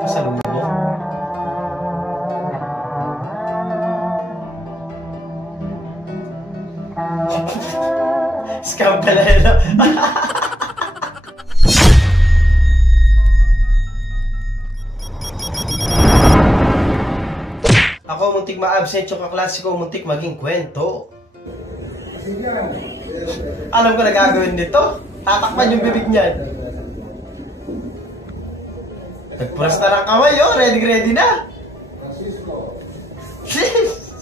Pasalubong. Scam pala yun. Ako muntik ma-absent yung kaklase ko, muntik maging kwento. Alam ko na gagawin dito. Tatakpan yung bibig niyan. Nagpunas na ng kamay, oh. Ready na.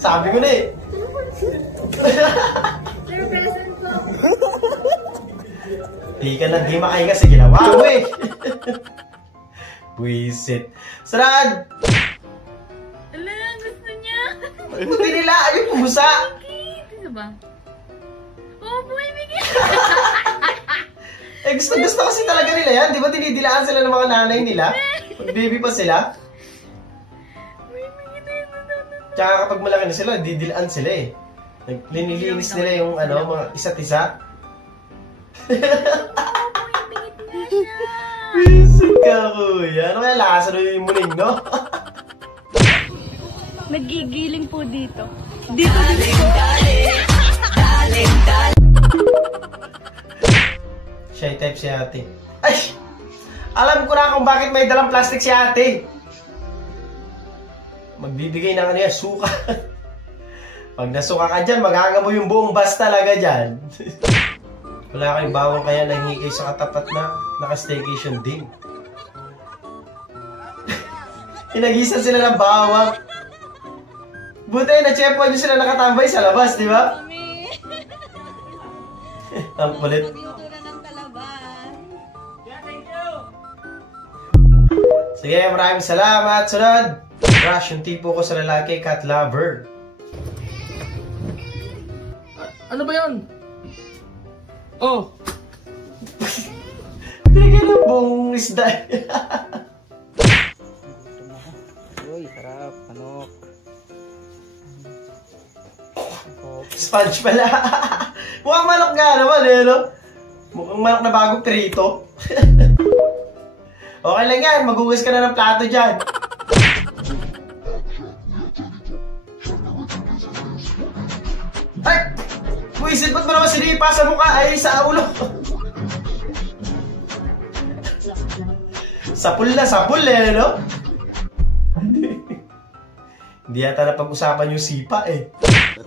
Sabi ko na eh. Sir, present po. Di ka nang gimakay kasi ginawa mo eh. Buisit. Sarad! Ala, gusto niya. Buti nila, ayaw pumusa. Okay, gusto ba? Oo, bumibigyan. Eh gusto kasi talaga nila yan. Di ba dinidilaan sila ng mga nanay nila? Pag baby pa sila. Tsaka kapag malaki na sila, didilaan sila eh. Linilinis nila yung ano, mga isa't isa. Bisit ka, kuya. Ano kaya lasa na yung muning, no? Nagigiling po dito. Shy type si ate. Ay! Alam ko na kung bakit may dalang plastic si ate. Magbibigay ng ano yan, suka. Pag nasuka ka dyan, maghanga mo yung buong bus talaga dyan. Wala kayong bawang kaya nahingi kayo sa katapat na naka-staycation din. Inagisan sila ng bawang. Buti na-chepo nyo sila nakatambay sa labas, di ba? Ang kulit. Sige, maraming salamat. Sunod! Rush, yung tipo ko sa lalaki, cat lover. Ano ba yan? Oh! Pinagyan ng buong isda. Uy, sarap. Manok. Sponge pala. Mukhang manok nga naman eh, no? Mukhang manok na bagong prito. Okay lang yan, magugas ka na ng plato dyan. Ay! Buisit, ba't mo naman sinipa sa mukha? Ay, sa ulo. Sapul na sapul eh, no? Hindi yata na pag-usapan yung sipa eh.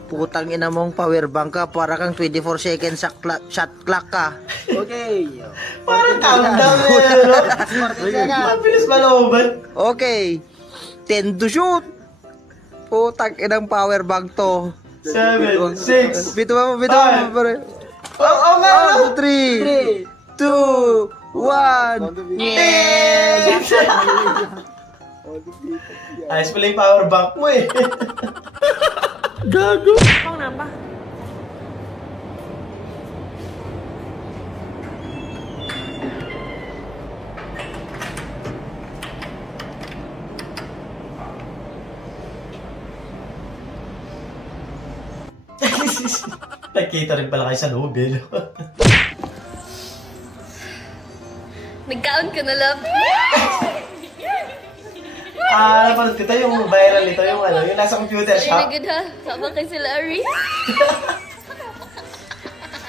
Putang ina mong power bank ka, para kang 24 seconds shot clock ka. Okay. Parang countdown eh, no? Mabilis malooban. Okay. 10 to shoot. Putang inang power bank to. 7, 6, Bito mo, pare. Oh, nga, 3, 2, 1. Ayos pala yung power bank mo eh. Gago. Pang napa? Nakita rin pala kayo sa loob eh, no? Nagkaon ka na, love. Napanood ko tayo yung viral nito, yung ano, yung nasa computer shop. Ay, nagod ha. Sama kay sila, Ari.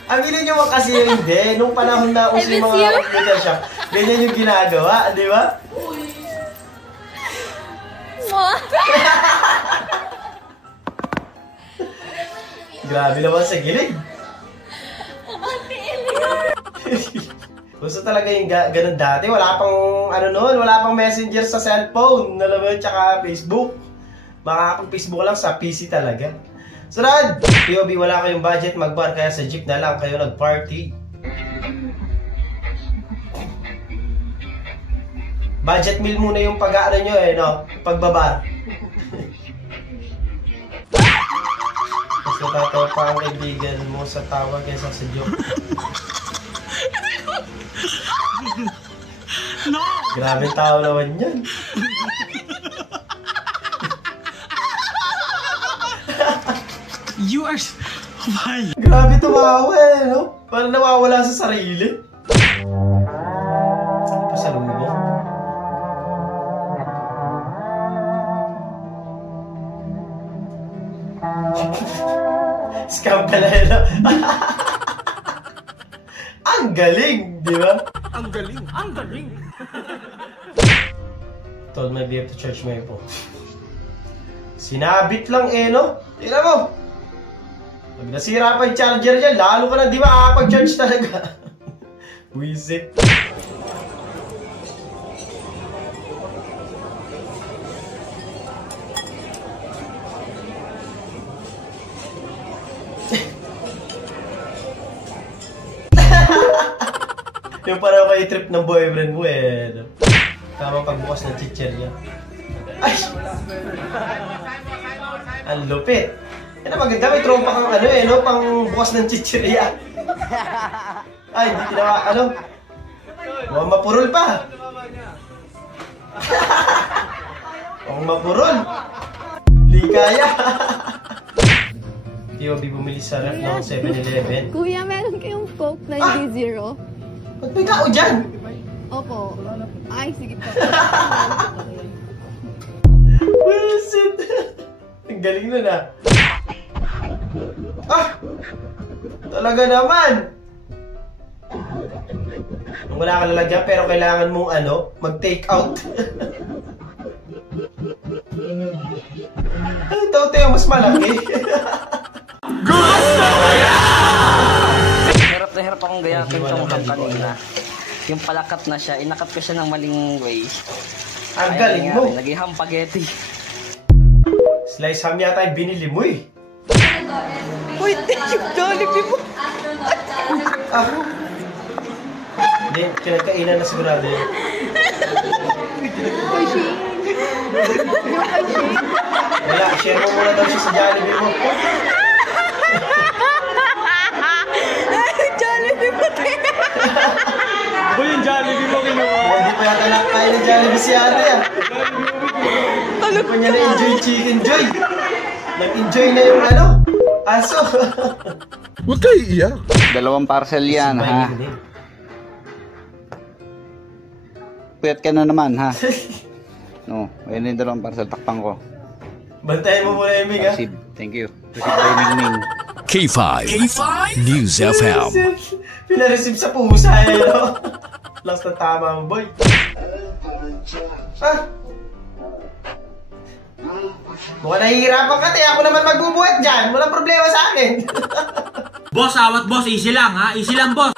Aminin nyo mo kasi hindi. Nung panahon na uso yung mga computer shop, ganyan yung ginagawa, di ba? Grabe naman sa gilid. Gusto talaga yung ganun dati. Wala pang ano noon, wala pang messenger sa cellphone, alam mo, tsaka Facebook. Baka kung Facebook lang, sa PC talaga. Sunod! POV, wala kayong budget mag-bar, kaya sa jeep na lang kayo nag-party. Budget meal muna yung pag-aano nyo eh, no? Pagbabar. Mas natatawa pa ang kaibigan mo sa tawa kaysa sa joke. No! Grabe tao naman yan. You are... Why? Grabe tumawa eh, no? Parang nawawala sa sarili. Pasalubong. Scam pala yun. Ang galing, di ba? Ang galing! Ang galing! Told my babe to charge my phone. Sinabit lang no? Tingnan mo. Pag nasira pa yung charger dyan, lalo ka na di makakapag-charge talaga. Buisit. Yung parang kayo trip ng boyfriend mo Tama pagbukas ng chicherya. Ay! Ang lupit. Yan ang maganda, may trompa kang pang bukas ng chicherya. Ay, hindi tinawa, mukhang mapurol pa. Mukhang mapurol. Di kaya. TOB bumili sa ref ng 7-Eleven. Kuya, meron kayong Coke 90? Ba't may kao dyan? Opo. Ay, sige po. Bullshit! Ang galing nun Talaga naman! Wala ka lalagyan pero kailangan mong mag-take out. Ito, mas malaki. Hirap na hirap akong gayakin itong kanina. Yung palakat na siya, inakat ko siya ng maling way. Ang galing mo. Naging spaghetti. Slice ham yata yung binili mo Uy, yung Jollibee mo. Hindi, kinagkainan na sigurado yun. Wala, share mo muna daw siya sa Jollibee mo. Jollibee mo. Uy, yung Jollibee mo kinuha! Hindi pa yata nakakain ng Jollibee si ate Hindi pa niya na-enjoy chicken joy. Nag-enjoy na yung aso. Huwag kayo iiyak. 2 parcel yan, ha? Puyat ka na naman, ha? No, ayun yung 2 parcel. Takpang ko. Bantayan mo muna yung Ming, ha? Receive. Thank you. Receive by Ming. K5 News FM. Pinareceive sa pusa Last na tama mo, boy. Mukhang nahihirapan ka, ako naman magbubuhat dyan. Walang problema sa akin. Boss, awat boss. Easy lang, ha? Easy lang, boss.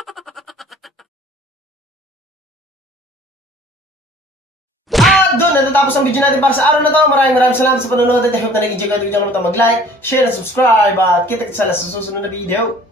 Doon, natatapos ang video natin para sa araw na to. Maraming salamat sa panonood at I hope na nag-enjoy ka. Huwag niyo kalimutan mag-like, share, and subscribe. At kita sa susunod na video.